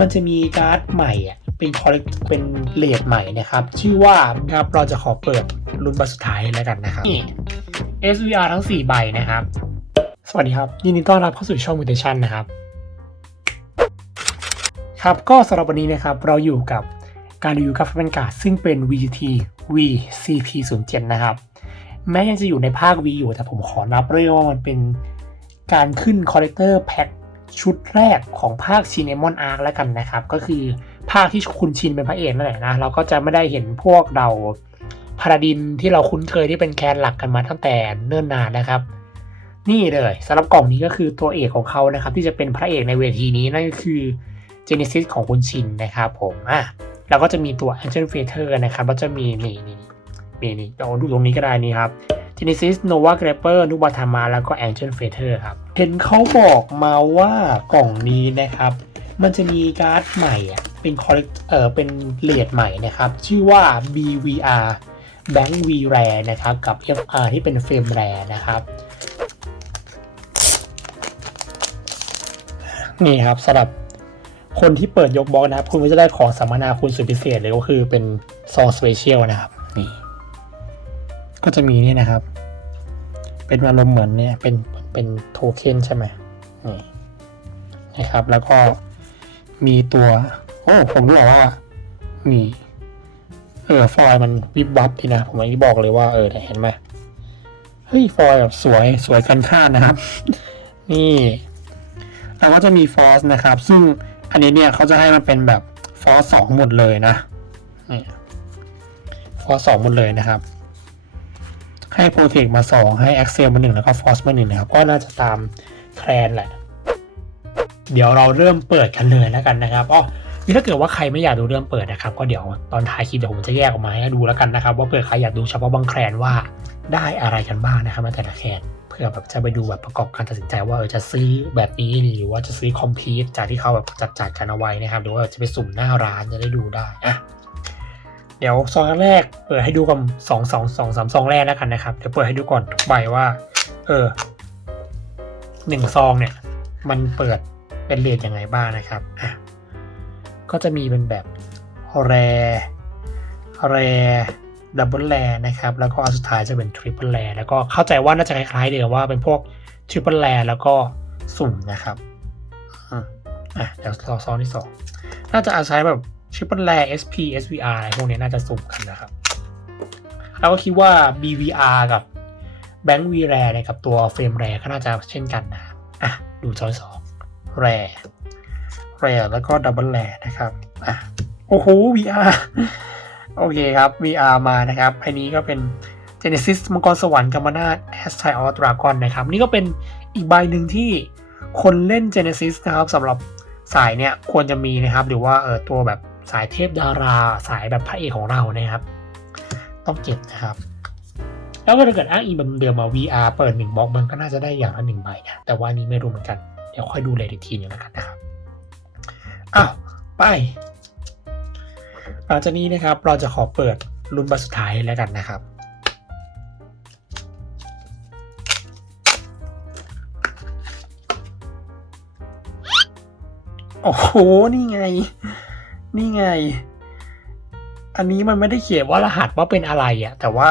มันจะมีการ์ดใหม่อะเป็นคอลเลกเป็นเลดใหม่นะครับ ชื่อว่าครับเราจะขอเปิดรุ่นใบสุดท้ายแล้วกันนะครับนี่ SVR ทั้ง 4 ใบนะครับ สวัสดีครับ ยินดีต้อนรับเข้าสู่ช่อง Mutation นะครับ ครับก็สำหรับวันนี้นะครับ เราอยู่กับการรีวิวกราฟเป็นการ์ดซึ่งเป็น VGT VCP07 นะครับ แม้ยังจะอยู่ในภาค V อยู่แต่ผมขอนับเรียกว่ามันเป็นการขึ้นคอลเลกเตอร์แพ็ค ชุดแรกของภาคชินเอมอนอาร์แล้วกันนะครับ ก็คือภาคที่คุณชินเป็นพระเอกนั่นแหละนะ เราก็จะไม่ได้เห็นพวกเราพาราดินที่เราคุ้นเคยที่เป็นแคนหลักกันมาตั้งแต่เนิ่นนานนะครับ นี่เลยสำหรับกล่องนี้ก็คือตัวเอกของเขานะครับ ที่จะเป็นพระเอกในเวทีนี้นั่นก็คือ Genesis ของคุณชินนะครับผมอะแล้วก็จะมีตัว Angel f a t e r นะครับแล้วจะมีนี่นี่นี่นี่เอาดูตรงนี้ก็ได้นี่ครับ Genesis Nova Grapper นุบาธามาแล้วก็ Angel f a t e r ครับ เห็นเขาบอกมาว่ากล่องนี้นะครับ มันจะมีการ์ดใหม่เป็นคอลเลกเออเป็นเลดใหม่นะครับ ชื่อว่า BVR Bank V Rare นะครับ กับ FR ที่เป็นเฟรมแรนะครับ นี่ครับสำหรับคนที่เปิดยกบล็อกนะครับ คุณก็จะได้ของสัมมนาคุณสุดพิเศษเลยก็คือเป็นซองสเปเชียลนะครับ นี่ ก็จะมีนี่นะครับ เป็นอารมณ์เหมือนเนี่ยเป็นเป็นโทเค็นใช่ไหมนี่นะครับ แล้วก็มีตัว โอ้ผมรู้ว่ามีเออฟอยมันวิบวับดีนะ ผมไม่บอกเลยว่าเออเห็นไหมเฮ้ยฟอยแบบสวยสวยกันค่านะครับ นี่แล้วก็จะมีฟอสนะครับ ซึ่งอันนี้เนี่ยเขาจะให้มันเป็นแบบฟอสสองหมดเลยนะนี่ฟอสสองหมดเลยนะครับ ให้โปรเทคมาสองให้ a อ c e l มาหนึ่งแล้วก็ฟอสมาหนึ่งนะครับ ก็น่าจะตามแคลนแหละ เดี๋ยวเราเริ่มเปิดกันเลยแล้วกันนะครับอ๋อนี่ถ้าเกิดว่าใครไม่อยากดูเรื่องเปิดนะครับ ก็เดี๋ยวตอนท้ายคลิปเดี๋ยวผมจะแยกออกมาให้ดูแล้วกันนะครับ ว่าเปิดใครอยากดูเฉพาะบางแคลนว่าได้อะไรกันบ้างนะครับในแต่ละแคลนเพื่อแบบจะไปดูแบบประกอบการตัดสินใจว่าเออจะซื้อแบบนี้หรือว่าจะซื้อคอมพลีทจากที่เขาแบบจัดจัดกันเอาไว้นะครับหรือว่าจะไปสุ่มหน้าร้านจะได้ดูได้อะ เดี๋ยวซองแรกเปิดให้ดูกับสองสองสองสามซองแรกแล้วกันนะครับเดี๋ยวเปิดให้ดูก่อนทุกใบว่า เออหนึ่งซองเนี่ย มันเปิดเป็นเลทยังไงบ้างนะครับอะก็จะมีเป็นแบบแรแรดับเบิลแลนะครับ แล้วก็อันสุดท้ายจะเป็นทริปเปิลแลแล้วก็เข้าใจว่าน่าจะคล้ายๆเดิมว่าเป็นพวกทริปเปิลแลแล้วก็สุ่มนะครับอะเดี๋ยวรอซอนที่สองน่าจะอาศัยแบบ ทริปเปิลแล SP SVR อะไรพวกนี้น่าจะสุ่มกันนะครับ แล้วก็คิดว่า BVR กับ Bank V Rare เนี่ยกับตัวเฟรมแรก็น่าจะเช่นกันนะอะดูซ้อนสองแรแรแล้วก็ดับเบิลแรนะครับอะโอ้โห VR โอเคครับ VR มานะครับอันนี้ก็เป็น Genesis มังกรสวรรค์กัมมานาแอสไทออสดราก้อนนะครับ นี่ก็เป็นอีกใบหนึ่งที่คนเล่น Genesis นะครับสำหรับสายเนี่ยควรจะมีนะครับ หรือว่าเออตัวแบบ สายเทพดาราสายแบบพระเอกของเรานะครับ ต้องเก็บนะครับ แล้วก็ถ้าเกิดอ้างอิงแบบเดิมมา VR เปิดหนึ่งบล็อกมันก็น่าจะได้อย่างละหนึ่งใบนะแต่ว่านี้ไม่รู้เหมือนกัน เดี๋ยวค่อยดูเลยอีกทีนึงแล้วกันนะครับอ้าวไปหลังจากนี้นะครับเราจะขอเปิดรุ่นใบสุดท้ายแล้วกันนะครับโอ้โห นี่ไง นี่ไง อันนี้มันไม่ได้เขียนว่ารหัสว่าเป็นอะไรอะแต่ว่า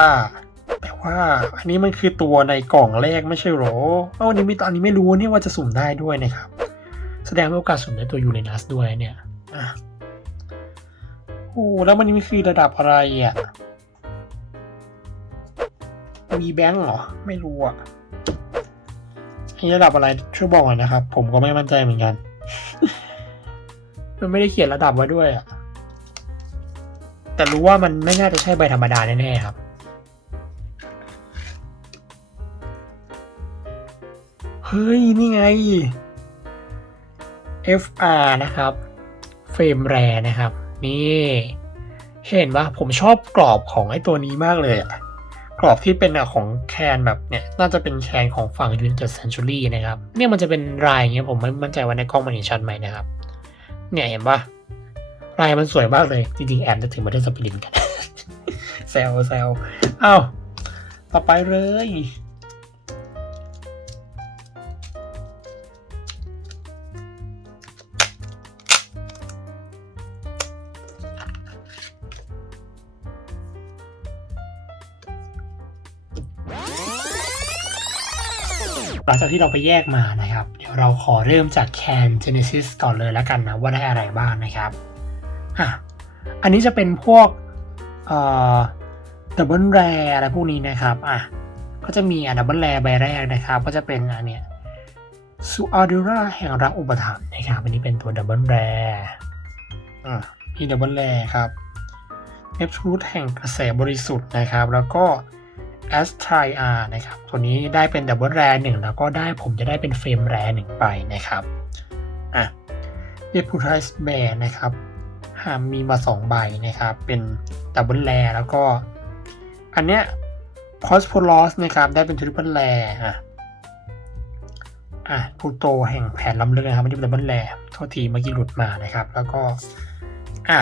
แต่ว่าอันนี้มันคือตัวในกล่องแรกไม่ใช่หรอเอ้าอันนี้ไม่ตอนนี้ไม่รู้เนี่ยว่าจะสุ่มได้ด้วยนะครับ แสดงว่าโอกาสสุ่มได้ตัวยูเรนัสด้วยเนี่ยอะโอ้แล้วมันนี่คือระดับอะไรอะมีแบงค์เหรอ ไม่รู้อะอันนี้ระดับอะไรช่วยบอกหน่อยนะครับ ผมก็ไม่มั่นใจเหมือนกัน มันไม่ได้เขียนระดับไว้ด้วยอะแต่รู้ว่ามันไม่น่าจะใช่ใบธรรมดาแน่ๆครับเฮ้ย นี่ไง FR นะครับเฟรมแรนะครับ นี่ เห็นปะผมชอบกรอบของไอ้ตัวนี้มากเลยอะกรอบที่เป็นอะของแคนแบบเนี่ยน่าจะเป็นแคนของฝั่ง United Century นะครับ เนี่ยมันจะเป็นลายอย่างเงี้ยผมไม่มั่นใจว่าในกล้องมันเห็นชัดไหมนะครับ เนี่ยเห็นปะลายมันสวยมากเลย จริงๆ แอบจะถือมาเดอร์สปิริตกันแซวแซวอ้าต่อไปเลย หลังจากที่เราไปแยกมานะครับ เราขอเริ่มจากแคน Genesis ก่อนเลยแล้วกันนะว่าได้อะไรบ้างนะครับอะอันนี้จะเป็นพวกเอ่อดับเบิลแรอะไรพวกนี้นะครับอะก็จะมีอะดับเบิลแรใบแรกนะครับ ก็จะเป็นอันเนี้ยซูอาดูราแห่งรักอุปถัมภ์นะครับอันนี้เป็นตัวดับเบิลแรอะมีดับเบิลแรครับเอฟทูตแห่งกระแสบริสุทธิ์นะครับ แล้วก็ a s t r i a นะครับ ตัวนี้ได้เป็นดับเบิลแรหนึ่งแล้วก็ได้ผมจะได้เป็นเฟรมแรหนึ่งไปนะครับ อะ d e p u t i z e Bear นะครับหามีมาสองใบนะครับ เป็นดับเบิลแรแล้วก็ อันเนี้ย p o s p o l o s นะครับ ได้เป็นทริปเปิลแรอะ อะพูโตแห่งแผนล้ำเลือกนะครับไม่ได้เป็นดับเบิลแรโทษทีเมื่อกี้หลุดมานะครับ แล้วก็ อะ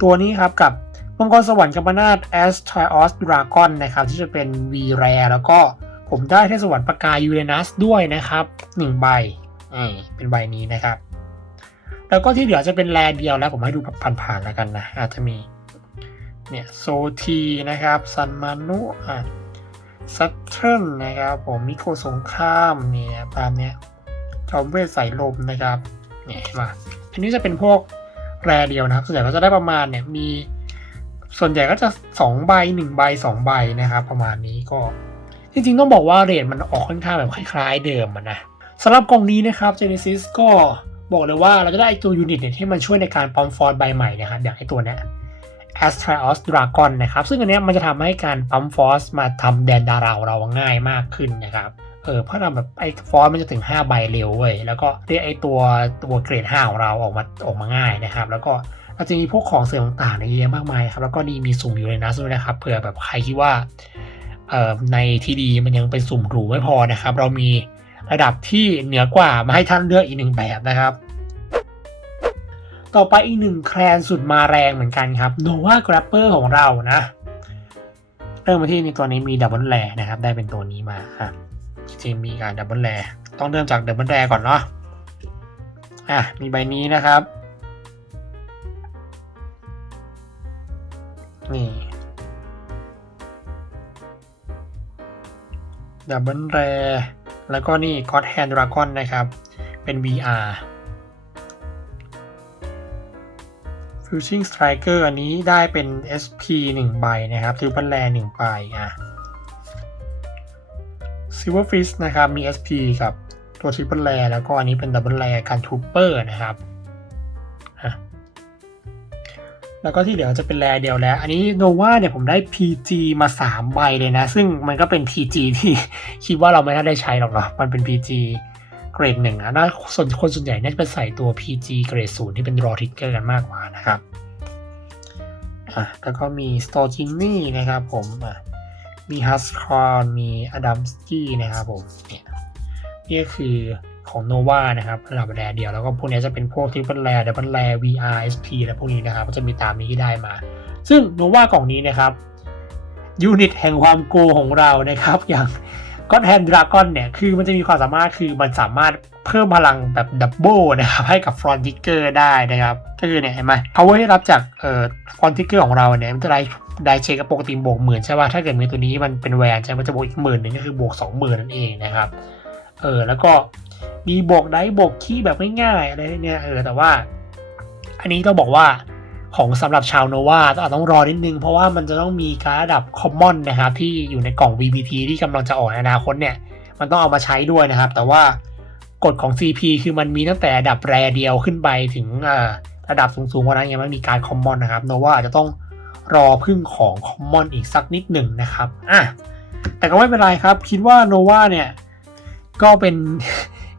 ตัวนี้ครับกับ มังกรสวรรค์กัมปนาตแอสทรออสดราก้อนนะครับที่จะเป็น V แรแล้วก็ผมได้เทพสวรรค์ปากกายูเรนัสด้วยนะครับหนึ่งใบนี่เป็นใบนี้นะครับ แล้วก็ที่เหลือจะเป็นแรเดียวแล้วผมให้ดูผ่านๆแล้วกันนะอาจจะมีเนี่ยโซทีนะครับซันมานุอะซัตเทิลนะครับผมมิโคสงครามเนี่ยตามเนี้ยจอมเวทสายลมนะครับเนี่ยเห็นปะอันนี้จะเป็นพวกแรเดียวนะครับส่วนใหญ่ก็จะได้ประมาณเนี่ยมี ส่วนใหญ่ก็จะ2ใบ1ใบ2ใบนะครับประมาณนี้ก็ จริงๆต้องบอกว่าเรทมันออกค่อนข้างแบบคล้ายๆเดิมนะสำหรับกล่องนี้นะครับ Genesis ก็บอกเลยว่าเราจะได้ตัวยูนิตเนี่ยที่มันช่วยในการปอมฟอร์ดใบใหม่นะครับอย่างไอตัวเนี้ย a s t r a o s Dragon นะครับ ซึ่งอันนี้มันจะทำให้การปั๊มฟอสมาทำแดนดาราเราง่ายมากขึ้นนะครับ เออเพราะเราแบบไอ้ฟอสมันจะถึง 5 ใบเร็วเว้ย แล้วก็เรียกไอ้ตัวตัวเกรด 5 ของเราออกมาออกมาง่ายนะครับ แล้วก็ เราจะมีพวกของเสริมต่างๆในเยอะมากมายครับแล้วก็ดีมีสุ่มอยู่ในนั้นด้วยนะครับเผื่อแบบใครคิดว่าในทีดีมันยังเป็นสุ่มหรูไม่พอนะครับ เรามีระดับที่เหนือกว่ามาให้ท่านเลือกอีกหนึ่งแบบนะครับ ต่อไปอีกหนึ่งแคลนสุดมาแรงเหมือนกันครับ Nova Grapper ของเรานะเริ่มมาที่นี่ตัวนี้มีดับเบิลแรนะครับ ได้เป็นตัวนี้มาอะจริงมีการดับเบิลแรต้องเริ่มจากดับเบิลแรก่อนเนาะอะมีใบนี้นะครับ นี่ดับเบิลแรแล้วก็นี่คอสแฮนดราคอนนะครับ เป็น VR Fusing Striker อันนี้ได้เป็น SP 1 ใบนะครับ Triple Rare 1ใบอะ Silver Fist นะครับ มี SP กับตัว Triple Rare แล้วก็อันนี้เป็น Double Rare การ Trooper นะครับ แล้วก็ที่เหลือจะเป็นแรเดียวแล้ว อันนี้โนวาเนี่ยผมได้ PG มา 3 ใบเลยนะ ซึ่งมันก็เป็น PG ที่คิดว่าเราไม่น่าได้ใช้หรอกเนาะมันเป็น PG เกรดหนึ่งนะ ส่วนคนส่วนใหญ่น่าจะไปใส่ตัว PG เกรดศูนย์ที่เป็น raw trigger กันมากกว่านะครับ อะ แล้วก็มี s t o r g i n i นะครับผม อะ มี h u s c o n มี Adamski นะครับผม เนี่ยนี่ก็คือ ของ Nova นะครับระดับแรเดียวแล้วก็พวกนี้จะเป็นพวก Triple Rare Double Rare VR SP และพวกนี้นะครับก็จะมีตามนี้ที่ได้มา ซึ่ง Nova กล่องนี้นะครับยูนิตแห่งความโกของเรานะครับ อย่างก็แทนดราก้อนเนี่ย คือมันจะมีความสามารถคือมันสามารถเพิ่มพลังแบบดับเบิลนะครับ ให้กับฟรอนติเกอร์ได้นะครับก็คือเนี่ยเห็นไหม power ที่รับจากเอ่อฟรอนติเกอร์ของเราเนี่ยมันจะได้ได้เช็คกับปกติบวกหมื่นใช่ป่ะถ้าเกิดมีตัวนี้มันเป็นแวนใช่ไหมมันจะบวกอีกหมื่นหนึ่งก็คือบวกสองหมื่นนั่นเองนะครับเออแล้วก็ มีบวกได้บวกขี้แบบง่ายๆอะไรเนี่ยเออแต่ว่า อันนี้ต้องบอกว่าของสำหรับชาวโนวาต้องรอนิดนึง เพราะว่ามันจะต้องมีการระดับคอมมอนนะครับ ที่อยู่ในกล่อง VBT ที่กำลังจะออกในอนาคตเนี่ย มันต้องเอามาใช้ด้วยนะครับ แต่ว่ากฎของ CP คือมันมีตั้งแต่ระดับแรเดียวขึ้นไปถึงระดับสูงๆกว่านั้นยังไม่มีการคอมมอนนะครับโนวาอาจจะต้องรอพึ่งของคอมมอนอีกสักนิดหนึ่งนะครับอะแต่ก็ไม่เป็นไรครับ คิดว่าโนวาเนี่ย ก็เป็น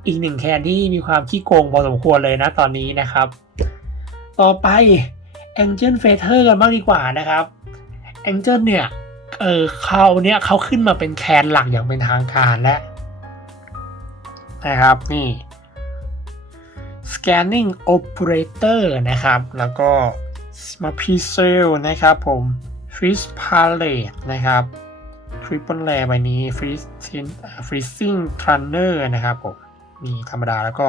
อีกหนึ่งแคนที่มีความขี้โกงพอสมควรเลยนะตอนนี้นะครับ ต่อไป Angel f a t e r กันบ้างดีกว่านะครับ Angel เนี่ยเออเขาเนี่ยเขาขึ้นมาเป็นแคนหลักอย่างเป็นทางการแล้วนะครับนี่ Scanning Operator นะครับ แล้วก็ m a p i s e l นะครับผม Fish Palette นะครับ Triple Rare ใบนี้ Freezing Freezing Trunner นะครับผม มีธรรมดาแล้วก็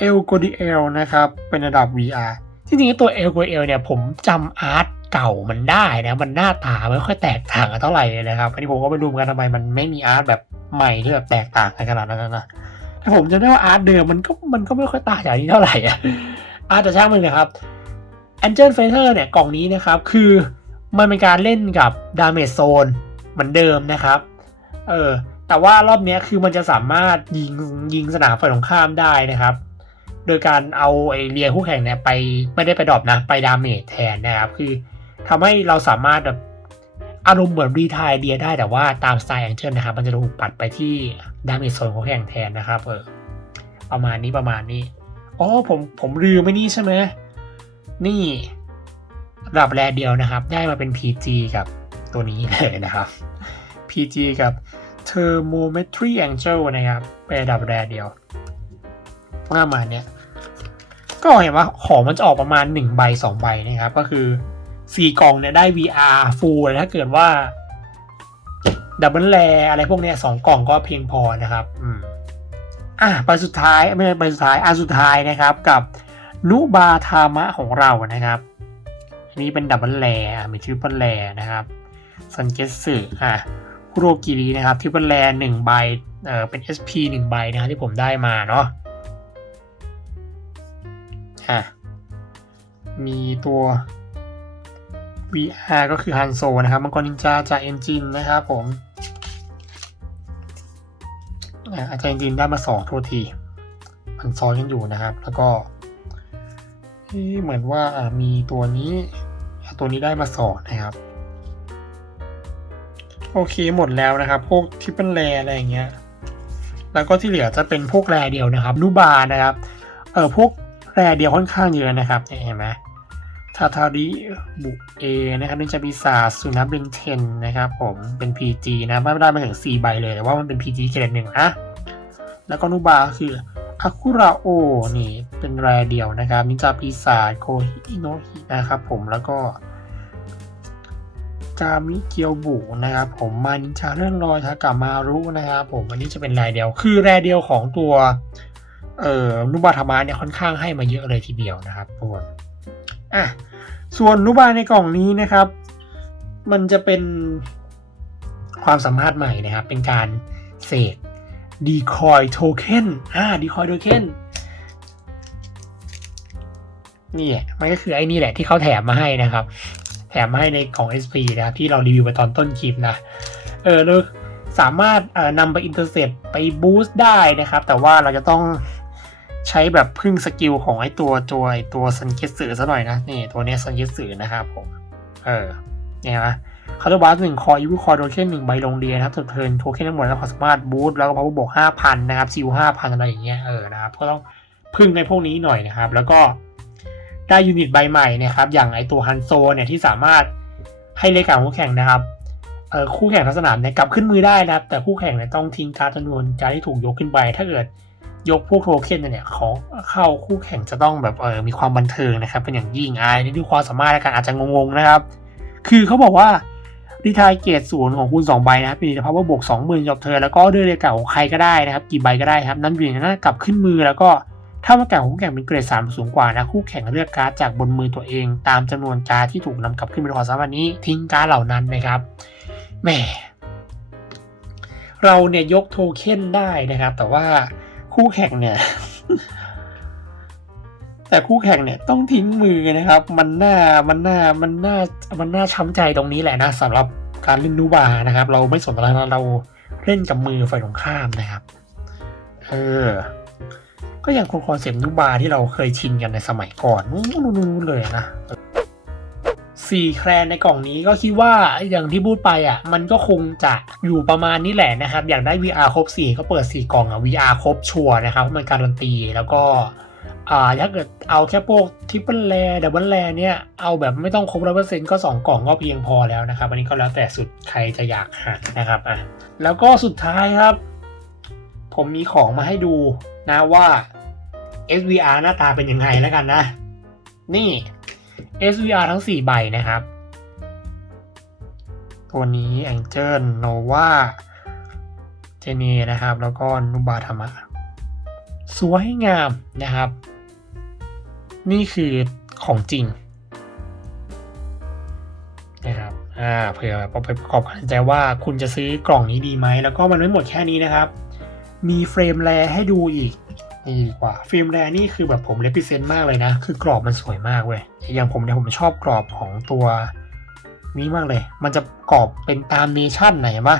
El g o d i e l นะครับ เป็นระดับ VR จริงๆตัว El g o d i e l เนี่ยผมจำอาร์ตเก่ามันได้นะมันหน้าตาไม่ค่อยแตกต่างกันเท่าไหร่เลยนะครับอันนี้ผมก็ไปดูเหมือนกันทำไมมันไม่มีอาร์ตแบบใหม่ที่แบบแตกต่างกันขนาดนั้นนะแต่ผมจะได้ว่าอาร์ตเดิมมันก็มันก็ไม่ค่อยต่างจากนี้เท่าไหร่อะอาร์ตแต่ช่างมันนะครับ Angel Fighter เนี่ยกล่องนี้นะครับคือมันเป็นการเล่นกับ Damage Zone เหมือนเดิมนะครับ เออ แต่ว่ารอบนี้คือมันจะสามารถยิงยิงสนามฝ่ายตรงข้ามได้นะครับ โดยการเอาไอเรียคู่แข่งเนี่ยไปไม่ได้ไปดรอปนะ ไปดาเมจแทนนะครับคือทำให้เราสามารถแบบอารมณ์เหมือนรีทายเดียได้แต่ว่าตามสไตล์แองเจิลนะครับ มันจะถูกปัดไปที่ดาเมจโซนของคู่แข่งแทนนะครับเออประมาณนี้ประมาณนี้อ๋อผมผมลืมไม่นี่ใช่ไหมนี่ระดับแรเดียวนะครับ ได้มาเป็น PG กับตัวนี้เลยนะครับ PG กับ Thermometry Angel นะครับเป็นระดับแรเดียวประมาณเนี้ยก็เห็นว่าของมันจะออกประมาณ1ใบ2ใบนะครับ ก็คือ 4 กล่องเนี่ยได้ VR full เลถ้าเกิดว่าดับเบิลแรอะไรพวกเนี้ยสองกล่องก็เพียงพอนะครับอืมอะใบสุดท้ายไม่ใช่ใบสุดท้ายอันสุดท้ายนะครับกับนุบาทามะของเรานะครับอันนี้เป็นดับเบิลแรมีทริปเปิลแรนะครับซันเกสึอะ คุโรกิรินะครับทริปเปิลแรหนึ่งใบเออเป็น SP หนึ่งใบนะครับที่ผมได้มาเนาะอะมีตัว VR ก็คือฮันโซนะครับมังกรนินจาจากเอนจินนะครับผมอะอาจารย์เอนจินได้มาสองโทษทีมันซ้อนกันอยู่นะครับ แล้วก็เหมือนว่ามีตัวนี้ ตัวนี้ได้มาสองนะครับ โอเคหมดแล้วนะครับ พวกที่เป็นแรอะไรอย่างเงี้ย แล้วก็ที่เหลือจะเป็นพวกแรเดียวนะครับนูบานะครับ เออพวกแรเดียวค่อนข้างเยอะนะครับเนี่ยเห็นไหมทาทาริบุเอนะครับนี่จะมีศาสุนัขเบนเทนนะครับผมเป็น PG นะไม่ได้มาถึง 4 ใบเลยแต่ว่ามันเป็น PG เกรดหนึ่งนะแล้วก็นุบาคืออาคุระโอนี่เป็นแรเดียวนะครับนินจาปีศาจโคฮิโนฮินะครับผมแล้วก็ กามิเกียวบุนะครับผมมานินจาเลื่อนลอยทากามารุนะครับผมอันนี้จะเป็นรายเดียวคือรายเดียวของตัวเอ่อนุบาธรรมะเนี่ยค่อนข้างให้มาเยอะเลยทีเดียวนะครับทุกคนอะส่วนนุบาในกล่องนี้นะครับ มันจะเป็นความสามารถใหม่นะครับ เป็นการเสกดีคอยโทเค็นอ่าดีคอยโทเค็นนี่มันก็คือไอ้นี่แหละที่เขาแถมมาให้นะครับ แถมให้ในกล่อง SP นะครับ ที่เรารีวิวไปตอนต้นคลิปนะ เออเราสามารถเอ่อนำไปอินเตอร์เซปไปบูสต์ได้นะครับ แต่ว่าเราจะต้องใช้แบบพึ่งสกิลของไอ้ตัวตัวตัวซันเกตสือซะหน่อยนะ นี่ตัวนี้ซันเกตสือนะครับผม เออเนี่ยนะคาร์ดบัสหนึ่งคอยูคอโดเคนหนึ่งใบลงเรียนะครับเทิร์นโทเค็นทั้งหมดแล้วความสามารถบูสต์แล้วก็พาวเวอร์บวกห้าพันนะครับซิลห้าพันอะไรอย่างเงี้ยเออนะครับก็ต้องพึ่งในพวกนี้หน่อยนะครับ แล้วก็ ได้ยูนิตใบใหม่นะครับ อย่างไอตัวฮันโซเนี่ยที่สามารถให้เลขาคู่แข่งนะครับคู่แข่งทั้งสนามเนี่ยกลับขึ้นมือได้นะครับ แต่คู่แข่งเนี่ยต้องทิ้งการ์ดจำนวนการที่ถูกยกขึ้นไป ถ้าเกิดยกพวกโทเค็นเนี่ยของเข้าคู่แข่งจะต้องแบบเออมีความบันเทิงนะครับ เป็นอย่างยิ่งอายนี่ดูความสามารถในการอาจจะงงๆนะครับ คือเขาบอกว่ารีทายเกตศูนย์ของคุณ2ใบนะครับมีเพาว่าบวก20,000จบเธอแล้วก็ด้วยเรียกเก่าของใครก็ได้นะครับ กี่ใบก็ได้ครับนั้นอยู่ในนั้นกลับขึ้นมือแล้วก็ ถ้ามาแข่งคู่แข่งเป็นเกรดสามสูงกว่านะคู่แข่งเลือกการ์ดจากบนมือตัวเอง ตามจำนวนการ์ดที่ถูกนำกลับขึ้นเป็นความสามารถนี้ทิ้งการ์ดเหล่านั้นนะครับแหมเราเนี่ยยกโทเค็นได้นะครับ แต่ว่าคู่แข่งเนี่ย แต่คู่แข่งเนี่ยต้องทิ้งมือนะครับ มันน่ามันน่ามันน่ามันน่าช้ำใจตรงนี้แหละนะสำหรับการเล่นนูบานะครับ เราไม่สนอะไรเราเล่นกับมือฝ่ายตรงข้ามนะครับ เออ ก็ยังคงคอนเซปต์นูบาที่เราเคยชินกันในสมัยก่อนนู้นๆเลยนะสี่แคลนในกล่องนี้ก็คิดว่าอย่างที่พูดไปอะ มันก็คงจะอยู่ประมาณนี้แหละนะครับ อยากได้ VR ครบ 4 ก็เปิด 4 กล่องอะ VR ครบชัวร์นะครับมันการันตีแล้วก็อ่าถ้าเกิดเอาแค่พวกทริปเปิลแลดับเบิลแลเนี่ย เอาแบบไม่ต้องครบร้อยเปอร์เซ็นต์ก็ 2 กล่องก็เพียงพอแล้วนะครับ อันนี้ก็แล้วแต่สุดใครจะอยากหานะครับอะแล้วก็สุดท้ายครับ ผมมีของมาให้ดู นะว่า SVR หน้าตาเป็นยังไงแล้วกันนะ นี่ SVR ทั้ง 4 ใบนะครับ ตัวนี้ Angel Nova เจเนนะครับ แล้วก็นุบาธรรมะ สวยงามนะครับ นี่คือของจริงอ่า เผื่อแบเอาไปประกอบกันใจว่าคุณจะซื้อกล่องนี้ดีไหม แล้วก็มันไม่หมดแค่นี้นะครับ มีเฟรมแรให้ดูอีกนี่ดีกว่าเฟรมแรนี่คือแบบผมเลพิเซนต์มากเลยนะ คือกรอบมันสวยมากเว้ยอย่างผมเนี่ยผมชอบกรอบของตัวนี้มากเลย มันจะกรอบเป็นตามเนชั่นไหนปะ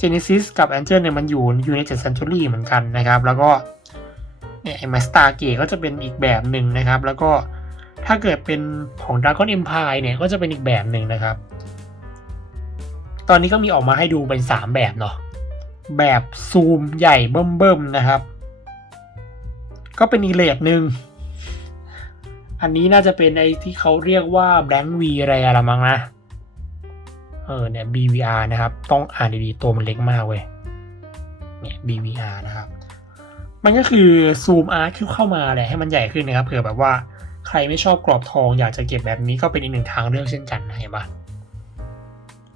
Genesis กับ Angel เนี่ยมันอยู่อยู่ใน7 Century เหมือนกันนะครับ แล้วก็เนี่ยไอ้มาสตาร์เกก็จะเป็นอีกแบบหนึ่งนะครับ แล้วก็ถ้าเกิดเป็นของ Dragon Empire เนี่ยก็จะเป็นอีกแบบหนึ่งนะครับ ตอนนี้ก็มีออกมาให้ดูเป็น 3 แบบเนาะ แบบซูมใหญ่เบิ่มๆนะครับ ก็เป็นอีเลทหนึ่ง อันนี้น่าจะเป็นไอ้ที่เขาเรียกว่า blank V อะไรละมั้งนะ เออเนี่ย BVR นะครับ ต้องอ่านดีๆ ตัวมันเล็กมากเว้ย เนี่ย BVR นะครับ มันก็คือซูมอาร์ตเข้ามาแหละให้มันใหญ่ขึ้นนะครับ เผื่อแบบว่าใครไม่ชอบกรอบทองอยากจะเก็บแบบนี้ก็เป็นอีกหนึ่งทางเลือกเช่นกันนะเห็นปะ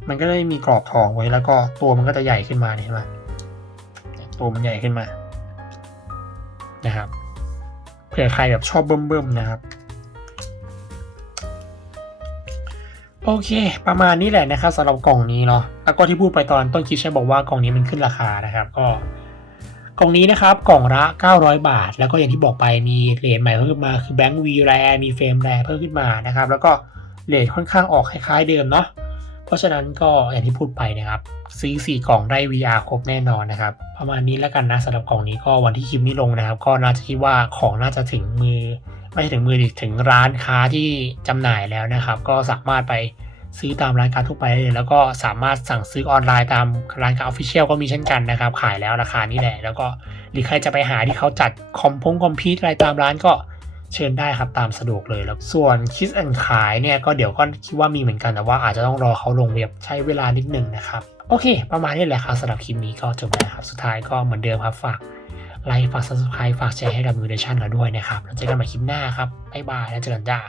มันก็ได้มีกรอบทองไว้แล้วก็ตัวมันก็จะใหญ่ขึ้นมาเห็นปะเนี่ย ตัวมันใหญ่ขึ้นมา นะครับเผื่อใครแบบชอบเบิ่มๆนะครับ โอเค ประมาณนี้แหละนะครับสำหรับกล่องนี้เนาะแล้วก็ที่พูดไปตอนต้นคลิปใช่บอกว่ากล่องนี้มันขึ้นราคานะครับ ก็กล่องนี้นะครับกล่องละ 900 บาท แล้วก็อย่างที่บอกไปมีเหรียญใหม่เพิ่มขึ้นมาคือแบงค์วีแรมีเฟรมแรเพิ่มขึ้นมานะครับ แล้วก็เหรียญค่อนข้างออกคล้ายๆเดิมเนาะ ราะฉะนั้นก็อย่างที่พูดไปนะครับ ซื้อ 4 กล่องได้ VR ครบแน่นอนนะครับ ประมาณนี้แล้วกันนะสำหรับกล่องนี้ก็วันที่คลิปนี้ลงนะครับ ก็น่าจะคิดว่าของน่าจะถึงมือ ไม่ใช่ถึงมือดิถึงร้านค้าที่จำหน่ายแล้วนะครับ ก็สามารถไปซื้อตามร้านค้าทั่วไปได้เลยแล้วก็สามารถสั่งซื้อออนไลน์ตามร้านค้าออฟฟิเชียลก็มีเช่นกันนะครับ ขายแล้วราคานี้แหละ แล้วก็หรือใครจะไปหาที่เขาจัดคอมพงคอมพิวอะไรตามร้านก็ เชิญได้ครับตามสะดวกเลยแล้วส่วนคิสแอนขายเนี่ยก็เดี๋ยวก็คิดว่ามีเหมือนกันแต่ว่าอาจจะต้องรอเขาลงเว็บใช้เวลานิดนึงนะครับโอเค ประมาณนี้แหละครับสำหรับคลิปนี้ก็จบแล้วครับสุดท้ายก็เหมือนเดิมครับฝากไลค์ฝาก subscribe ฝากแชร์ให้กับมิวเดชันเราด้วยนะครับแล้วเจอกันใหม่คลิปหน้าครับบ๊ายบายแล้วเจอกันจ้า